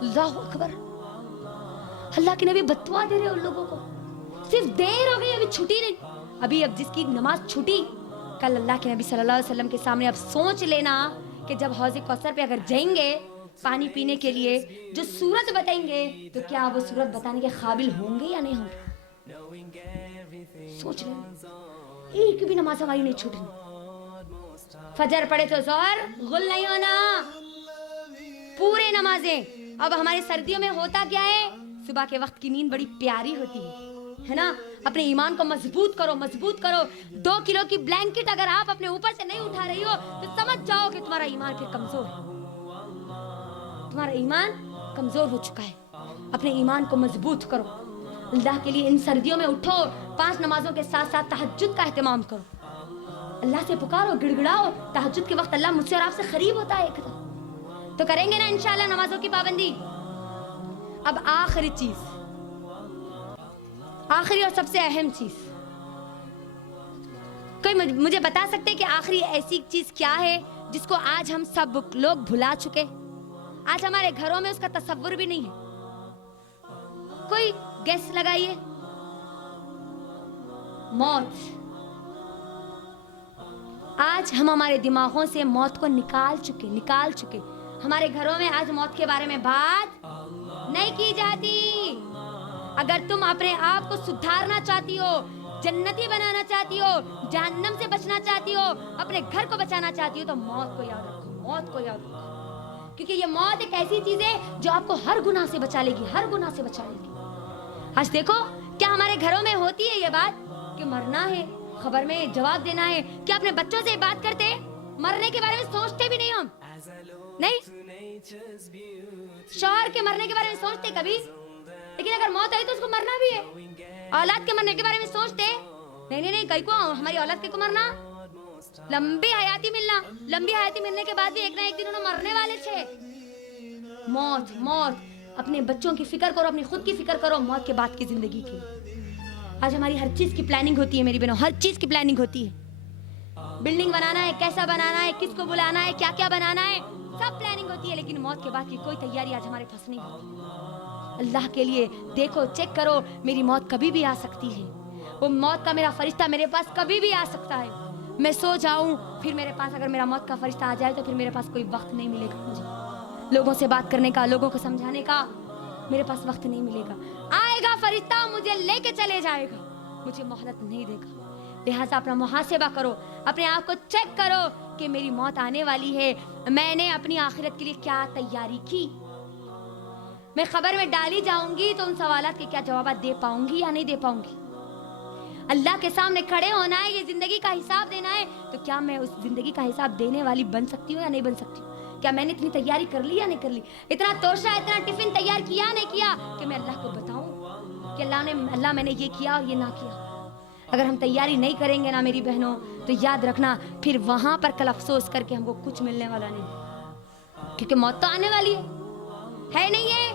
اللہ اکبر, اللہ کے نبی بد دعا دے رہے ان لوگوں کو. صرف دیر ہو گئی, ابھی چھٹی نہیں, ابھی اب جس کی نماز چھٹی کل اللہ کے نبی صلی اللہ علیہ وسلم کے سامنے اب سوچ لینا کہ جب حوض کوثر پہ اگر جائیں گے پانی پینے کے لیے, جو صورت بتائیں گے تو کیا وہ صورت بتانے کے قابل ہوں گے یا نہیں ہوں گے؟ سوچ لیں, ایک بھی نماز ہماری نہیں چھوٹنی. فجر پڑھے تو ظہر غل نہیں ہونا, پورے نمازیں. اب ہمارے سردیوں میں ہوتا کیا ہے, صبح کے وقت کی نیند بڑی پیاری ہوتی ہے نا. اپنے ایمان کو مضبوط کرو, مضبوط کرو. 2 کلو کی بلینکٹ اگر آپ اپنے اوپر سے نہیں اٹھا رہی ہو تو سمجھ جاؤ کہ تمہارا ایمان پھر کمزور ہے, تمہارا ایمان کمزور ہو چکا ہے. اپنے ایمان کو مضبوط کرو. اللہ کے لیے ان سردیوں میں اٹھو, 5 نمازوں کے ساتھ ساتھ تہجد کا اہتمام کرو. اللہ سے پکارو, گڑ گڑاؤ. تہجد کے وقت اللہ مجھ سے اور آپ سے قریب ہوتا ہے. تو کریں گے نا انشاءاللہ نمازوں کی پابندی. اب آخری چیز, آخری اور سب سے اہم چیز, کوئی مجھے بتا سکتے کہ آخری ایسی چیز کیا ہے جس کو آج ہم سب لوگ بھلا چکے, آج ہمارے گھروں میں اس کا تصور بھی نہیں ہے؟ کوئی گیس لگائیے. موت. آج ہم ہمارے دماغوں سے موت کو نکال چکے. ہمارے گھروں میں آج موت کے بارے میں بات نہیں کی جاتی. اگر تم اپنے آپ کو سدھارنا چاہتی ہو, جنتی بنانا چاہتی ہو, جہنم سے بچنا چاہتی ہو, اپنے گھر کو بچانا چاہتی ہو تو موت کو یاد رکھو, موت کو یاد رکھو. کیونکہ یہ موت ایک ایسی چیز ہے جو آپ کو ہر گناہ سے بچا لے گی, ہر گناہ سے بچا لے گی. آج دیکھو کیا ہمارے گھروں میں ہوتی ہے یہ بات کہ مرنا ہے, خبر میں جواب دینا ہے. کیا اپنے بچوں سے بات کرتے, مرنے کے بارے میں سوچتے بھی نہیں ہم, نہیں. شوہر کے مرنے کے بارے میں سوچتے کبھی, لیکن اگر موت آئی تو اس کو مرنا بھی ہے. اولاد کے مرنے کے بارے میں سوچتے نہیں, کئی کو ہماری اولاد کے کو مرنا, لمبی حیاتی ملنا, لمبی حیاتی ملنے کے بعد بھی ایک نہ ایک دن انہوں مرنے والے تھے. موت. اپنے بچوں کی فکر کرو, اپنی خود کی فکر کرو, موت کے بعد کی زندگی کی. آج ہماری ہر چیز کی پلاننگ ہوتی ہے میری بہنوں, ہر چیز کی پلاننگ ہوتی ہے. بلڈنگ بنانا ہے, کیسا بنانا ہے, کس کو بلانا ہے, کیا کیا بنانا ہے, سب پلاننگ ہوتی ہے. لیکن موت کے بعد کی کوئی تیاری آج ہمارے پاس نہیں ہوتی. اللہ کے لیے دیکھو, چیک کرو, میری موت کبھی بھی آ سکتی ہے. وہ موت کا میرا فرشتہ میرے پاس کبھی بھی آ سکتا ہے. میں سو جاؤں, پھر میرے پاس اگر میرا موت کا فرشتہ آ جائے تو پھر میرے پاس کوئی وقت نہیں ملے گا مجھے لوگوں سے بات کرنے کا, لوگوں کو سمجھانے کا. میرے پاس وقت نہیں ملے گا. آئے گا فرشتہ, مجھے لے کے چلے جائے گا, مجھے مہلت نہیں دے گا. لہٰذا اپنا محاسبہ کرو, اپنے آپ کو چیک کرو کہ میری موت آنے والی ہے, میں نے اپنی آخرت کے لیے کیا تیاری کی. میں خبر میں ڈالی جاؤں گی تو ان سوالات کے کیا جوابات دے پاؤں گی یا نہیں دے پاؤں گی. اللہ کے سامنے کھڑے ہونا ہے, یہ زندگی کا حساب دینا ہے, تو کیا میں اس زندگی کا حساب دینے والی بن سکتی ہوں یا نہیں بن سکتی ہوں. کیا میں نے اتنی تیاری کر لی یا نہیں کر لی, اتنا توشہ, اتنا ٹفن تیار کیا نہیں کیا کہ میں اللہ کو بتاؤں کہ اللہ میں نے یہ کیا اور یہ نہ کیا. اگر ہم تیاری نہیں کریں گے نا میری بہنوں, تو یاد رکھنا پھر وہاں پر کل افسوس کر کے ہم کو کچھ ملنے والا نہیں, کیونکہ موت تو آنے والی ہے نہیں ہے.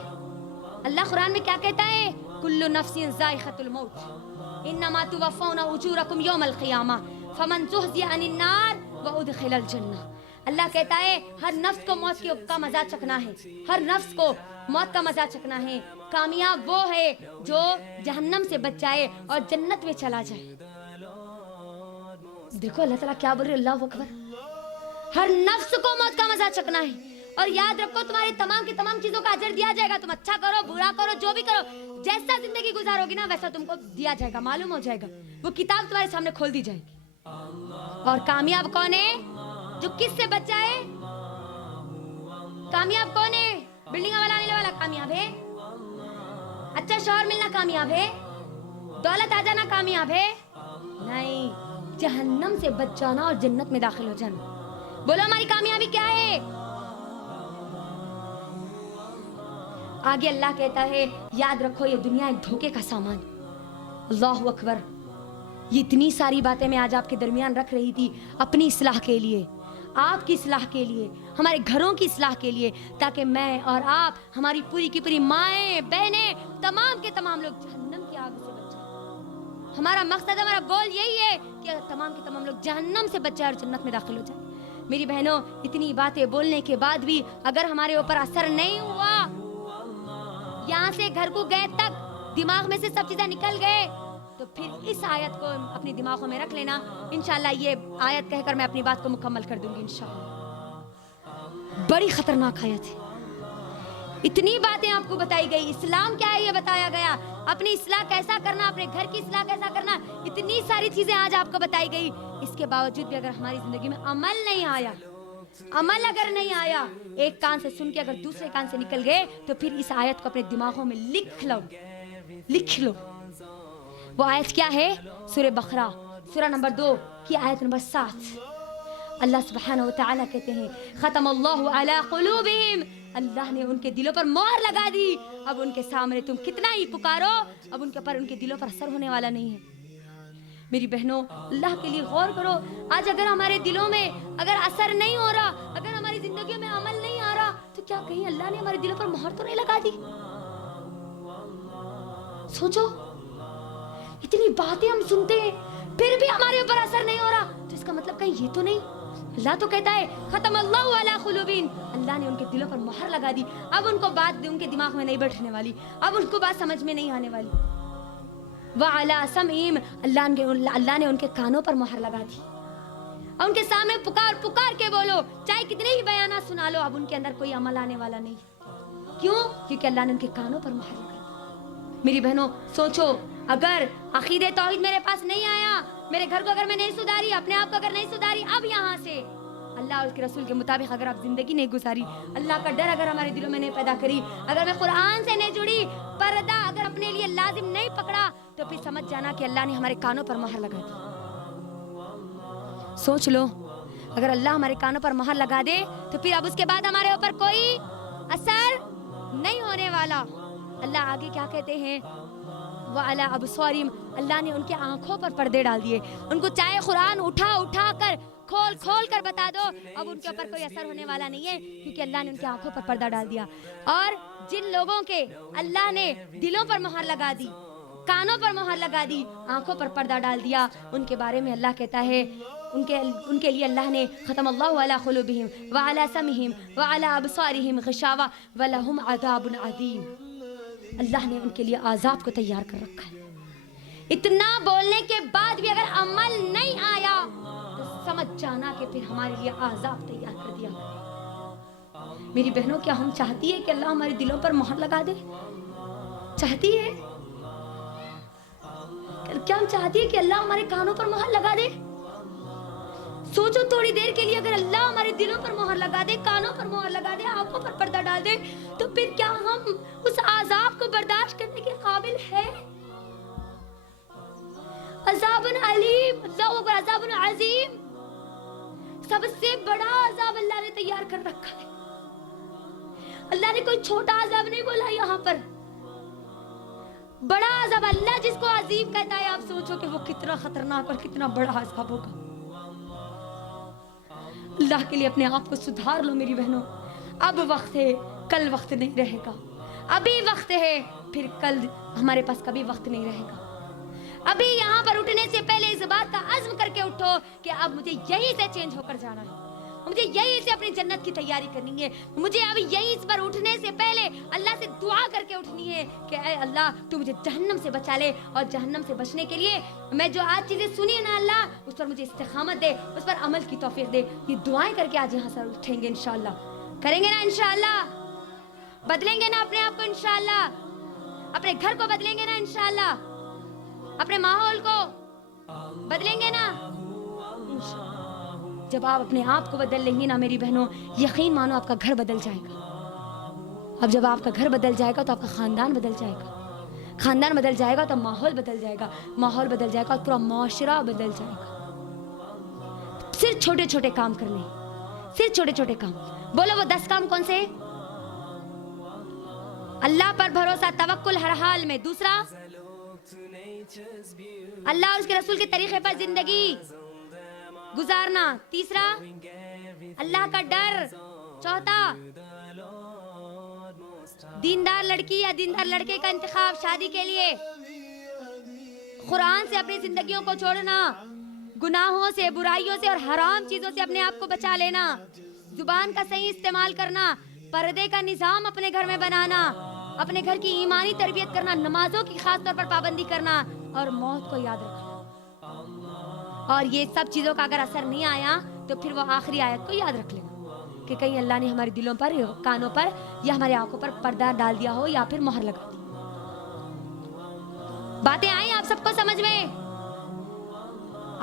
اللہ قرآن میں کیا کہتا ہے, کل نفس ذائقۃ الموت انما توفون اجورکم یوم القیامہ فمن زحزح عن النار وادخل الجنہ. اللہ کہتا ہے ہر نفس کو موت کا مزہ چکھنا ہے, ہر نفس کو موت کا مزہ چکھنا ہے. کامیاب وہ ہے جو جہنم سے بچ جائے اور جنت میں چلا جائے. دیکھو اللہ تعالیٰ کیا بول رہے, اللہ اکبر. ہر نفس کو موت کا مزہ چکھنا ہے. اور یاد رکھو تمہاری تمام کی تمام چیزوں کا اجر دیا جائے گا. تم اچھا کرو, برا کرو, جو بھی کرو, جیسا زندگی گزارو گی نا ویسا تم کو دیا جائے گا, معلوم ہو جائے گا. وہ کتاب تمہارے سامنے کھول دی جائے گی. اور کامیاب کون ہے, جو کس سے بچا ہے. کامیاب کون ہے, بلڈنگ والا ملنے والا کامیاب ہے, اچھا شوہر ملنا کامیاب ہے, دولت آ جانا کامیاب ہے نہیں. جہنم سے بچ جانا اور جنت میں داخل ہو جانا. بولو ہماری کامیابی کیا ہے. آگے اللہ کہتا ہے یاد رکھو یہ دنیا ایک دھوکے کا سامان. اللہ اکبر. یہ اتنی ساری باتیں میں آج آپ کے درمیان رکھ رہی تھی اپنی اصلاح کے لیے, آپ کی اصلاح کے لیے, ہمارے گھروں کی اصلاح کے لیے, تاکہ میں اور آپ, ہماری پوری کی پوری مائیں بہنیں, تمام کے تمام لوگ جہنم کی آگ سے بچ جائیں. ہمارا مقصد, ہمارا گول یہی ہے کہ تمام کے تمام لوگ جہنم سے بچ جائیں اور جنت میں داخل ہو جائیں. میری بہنوں, اتنی باتیں بولنے کے بعد بھی اگر ہمارے اوپر اثر نہیں ہوا, یہاں سے گھر کو گئے تک دماغ میں سے سب چیزیں نکل گئے, تو پھر اس آیت کو اپنے دماغوں میں رکھ لینا. انشاءاللہ یہ آیت کہہ کر میں اپنی بات کو مکمل کر دوں گی انشاءاللہ. بڑی خطرناک آیت ہے. اتنی باتیں آپ کو بتائی گئی, اسلام کیا ہے یہ بتایا گیا, اپنی اصلاح کیسا کرنا, اپنے گھر کی اصلاح کیسا کرنا, اتنی ساری چیزیں آج آپ کو بتائی گئی. اس کے باوجود بھی اگر ہماری زندگی میں عمل نہیں آیا, عمل اگر نہیں آیا, ایک کان سے سن کے اگر دوسرے کان سے نکل گئے, تو پھر اس آیت کو اپنے دماغوں میں لکھ لو, لکھ لو. وہ آیت کیا ہے؟ سورہ بقرہ سورہ نمبر 2 کی آیت نمبر 7. اللہ سبحانہ و تعالیٰ کہتے ہیں, ختم اللہ علی قلوبہم, اللہ نے ان کے دلوں پر مہر لگا دی. اب ان کے سامنے تم کتنا ہی پکارو, اب ان کے پر, ان کے دلوں پر اثر ہونے والا نہیں ہے. میری بہنوں, اللہ کے لیے غور کرو. آج اگر ہمارے دلوں میں اگر اثر نہیں ہو رہا, اگر ہماری زندگیوں میں عمل نہیں آ رہا, تو کیا کہیں اللہ نے ہمارے دلوں پر مہر تو نہیں لگا دی؟ سوچو, اتنی باتیں ہم سنتے ہیں پھر بھی ہمارے اوپر اثر نہیں ہو رہا, تو اس کا مطلب کہیں یہ تو نہیں. اللہ تو کہتا ہے ختم اللہ علی قلوبہم, اللہ نے ان کے دلوں پر مہر لگا دی. اب ان کو بات ان کے دماغ میں نہیں بیٹھنے والی, اب ان کو بات سمجھ میں نہیں آنے والی. وعلی سمعہم, اللہ نے ان کے کانوں پر مہر لگا دی. اور ان کے سامنے پکار پکار کے بولو, چاہے کتنے ہی بیانات سنا لو, اب ان کے اندر کوئی عمل آنے والا نہیں. کیوں؟ کیونکہ اللہ نے ان کے کانوں پر مہر لگا دی. میری بہنوں سوچو, اگر عقیدہ توحید میرے پاس نہیں آیا, میرے گھر کو اگر میں نہیں سدھاری, اپنے آپ کو اگر نہیں سدھاری, اب یہاں سے اللہ اور اس کے رسول کے مطابق اگر آپ زندگی نہیں گزاری, اللہ کا ڈر اگر ہمارے دلوں میں نہیں پیدا کری, اگر میں قرآن سے نہیں جڑی, پردہ اگر اپنے لیے لازم نہیں پکڑا, تو پھر سمجھ جانا کہ اللہ نے ہمارے کانوں پر مہر لگا دی. سوچ لو, اگر اللہ ہمارے کانوں پر مہر لگا دے, تو پھر اب اس کے بعد ہمارے اوپر کوئی اثر نہیں ہونے والا. اللہ آگے کیا کہتے ہیں؟ وعلی ابصارہم, اللہ نے ان کے آنکھوں پر پردے ڈال دیے. ان کو چاہے قرآن اٹھا اٹھا کر, کھول کھول کر بتا دو, اب ان کے اوپر کوئی اثر ہونے والا نہیں ہے, کیونکہ اللہ نے ان کی آنکھوں پر پردہ ڈال دیا. اور جن لوگوں کے اللہ نے دلوں پر مہر لگا دی, کانوں پر مہر لگا دی, آنکھوں پر پردہ ڈال دیا, ان کے بارے میں اللہ کہتا ہے, ان کے لیے اللہ نے ختم اللہ علی قلوبہم وعلی سمعہم وعلی ابصارہم غشاوہ ولہم عذاب عظیم. اللہ نے ان کے لیے عذاب کو تیار کر رکھا ہے. اتنا بولنے کے بعد بھی اگر عمل نہیں آیا, تو سمجھ جانا کہ پھر ہمارے لیے عذاب تیار کر دیا. میری بہنوں, کیا ہم چاہتی ہے کہ اللہ ہمارے دلوں پر مہر لگا دے؟ چاہتی ہے؟ کیا ہم چاہتی ہے کہ اللہ ہمارے کانوں پر مہر لگا دے؟ سوچو تھوڑی دیر کے لیے, اگر اللہ ہمارے دلوں پر مہر لگا دے, کانوں پر مہر لگا دے, آنکھوں پر پردہ ڈال دے, تو پھر کیا ہم اس عذاب کو برداشت کرنے کے قابل ہے؟ عذاب علیم, عذاب عظیم, سب سے بڑا عذاب اللہ نے تیار کر رکھا ہے. اللہ نے کوئی چھوٹا عذاب نہیں بولا یہاں پر, بڑا عذاب. اللہ جس کو عظیم کہتا ہے, آپ سوچو کہ وہ کتنا خطرناک اور کتنا بڑا عذاب ہوگا. اللہ کے لیے اپنے آپ کو سدھار لو میری بہنوں. اب وقت ہے, کل وقت نہیں رہے گا. ابھی وقت ہے, پھر کل ہمارے پاس کبھی وقت نہیں رہے گا. ابھی یہاں پر اٹھنے سے پہلے اس بات کا عزم کر کے اٹھو کہ اب مجھے یہی سے چینج ہو کر جانا ہے, مجھے یہی سے اپنی جنت کی تیاری کرنی ہے. مجھے ابھی یہی اس پر اٹھنے سے پہلے اللہ سے دعا کر کے اٹھنی ہے کہ اے اللہ, تو مجھے جہنم سے بچا لے, اور جہنم سے بچنے کے لیے میں جو آج چیزیں سنی ہے نا اللہ, اس پر مجھے استقامت دے, اس پر عمل کی توفیق دے. یہ دعائیں کر کے آج یہاں سے اٹھیں گے انشاءاللہ. کریں گے نا انشاءاللہ؟ بدلیں گے نا اپنے آپ کو انشاءاللہ؟ اپنے گھر کو بدلیں گے نا انشاءاللہ؟ اپنے ماحول کو بدلیں گے نا انشاءاللہ؟ جب آپ اپنے آپ کو بدل لیں گے نا میری بہنوں, یقین مانو آپ کا گھر بدل جائے گا. اب جب آپ کا گھر بدل جائے گا تو آپ کا خاندان بدل جائے گا, خاندان بدل جائے گا تو ماحول بدل جائے گا, ماحول بدل جائے گا تو پورا معاشرہ بدل جائے گا. صرف چھوٹے چھوٹے کام کرنے, صرف چھوٹے چھوٹے کام. بولو وہ 10 کام کون سے؟ اللہ پر بھروسہ, توکل ہر حال میں. دوسرا, اللہ اور اس کے رسول کے طریقے پر زندگی گزارنا. تیسرا, اللہ کا ڈر. چوتھا دیندار لڑکی یا دیندار لڑکے کا انتخاب شادی کے لیے. قرآن سے اپنی زندگیوں کو چھوڑنا, گناہوں سے, برائیوں سے اور حرام چیزوں سے اپنے آپ کو بچا لینا, زبان کا صحیح استعمال کرنا, پردے کا نظام اپنے گھر میں بنانا, اپنے گھر کی ایمانی تربیت کرنا, نمازوں کی خاص طور پر پابندی کرنا اور موت کو یاد رکھنا. اور یہ سب چیزوں کا اگر اثر نہیں آیا تو پھر وہ آخری آیت کو یاد رکھ لینا کہ کہیں اللہ نے ہمارے دلوں پر, کانوں پر یا ہماری آنکھوں پر پردہ ڈال دیا ہو یا پھر مہر لگا دی. باتیں آئیں آپ سب کو سمجھ میں؟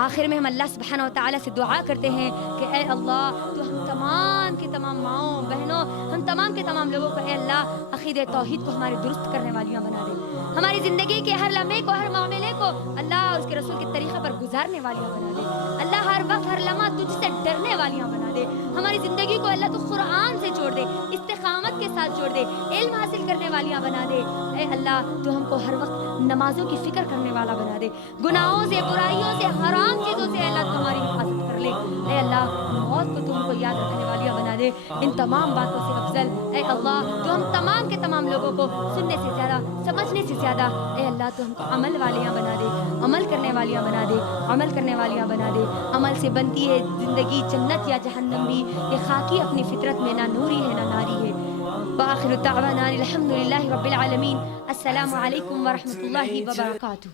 آخر میں ہم اللہ سبحانہ و تعالیٰ سے دعا کرتے ہیں کہ اے اللہ تو ہم تمام کی تمام ماؤں بہنوں, ہم تمام کے تمام لوگوں کو اے اللہ عقیدہ توحید کو ہماری درست کرنے والیاں بنا دے. ہماری زندگی کے ہر لمحے کو, ہر معاملے کو اللہ اور اس کے رسول کے طریقے پر گزارنے والیاں بنا دے. اللہ ہر وقت ہر لمحہ تجھ سے ڈرنے والیاں بنا دے. ہماری زندگی کو اللہ تو قرآن سے جوڑ دے, استقامت کے ساتھ جوڑ دے, علم حاصل کرنے والیاں بنا دے. اے اللہ تو ہم کو ہر وقت نمازوں کی فکر کرنے والا بنا دے. گناہوں سے, برائیوں سے, حرام چیزوں سے اللہ تو ہماری حفاظت کر لے. اے اللہ موت کو تم کو یاد رکھنے والیاں بنا دے. ان تمام باتوں سے افضل اے اللہ تو ہم تمام کے تمام لوگوں کو سننے سے زیادہ, سمجھنے سے زیادہ اے اللہ تو ہم کو عمل والیاں بنا دے, عمل کرنے والیاں بنا دے, عمل کرنے والیاں بنا دے. عمل سے بنتی ہے زندگی جنت یا جہنم بھی. یہ خاکی اپنی فطرت میں نہ نوری ہے نہ ناری ہے. وآخر دعوانا الحمدللہ رب العالمین. السلام علیکم ورحمۃ اللہ وبرکاتہ.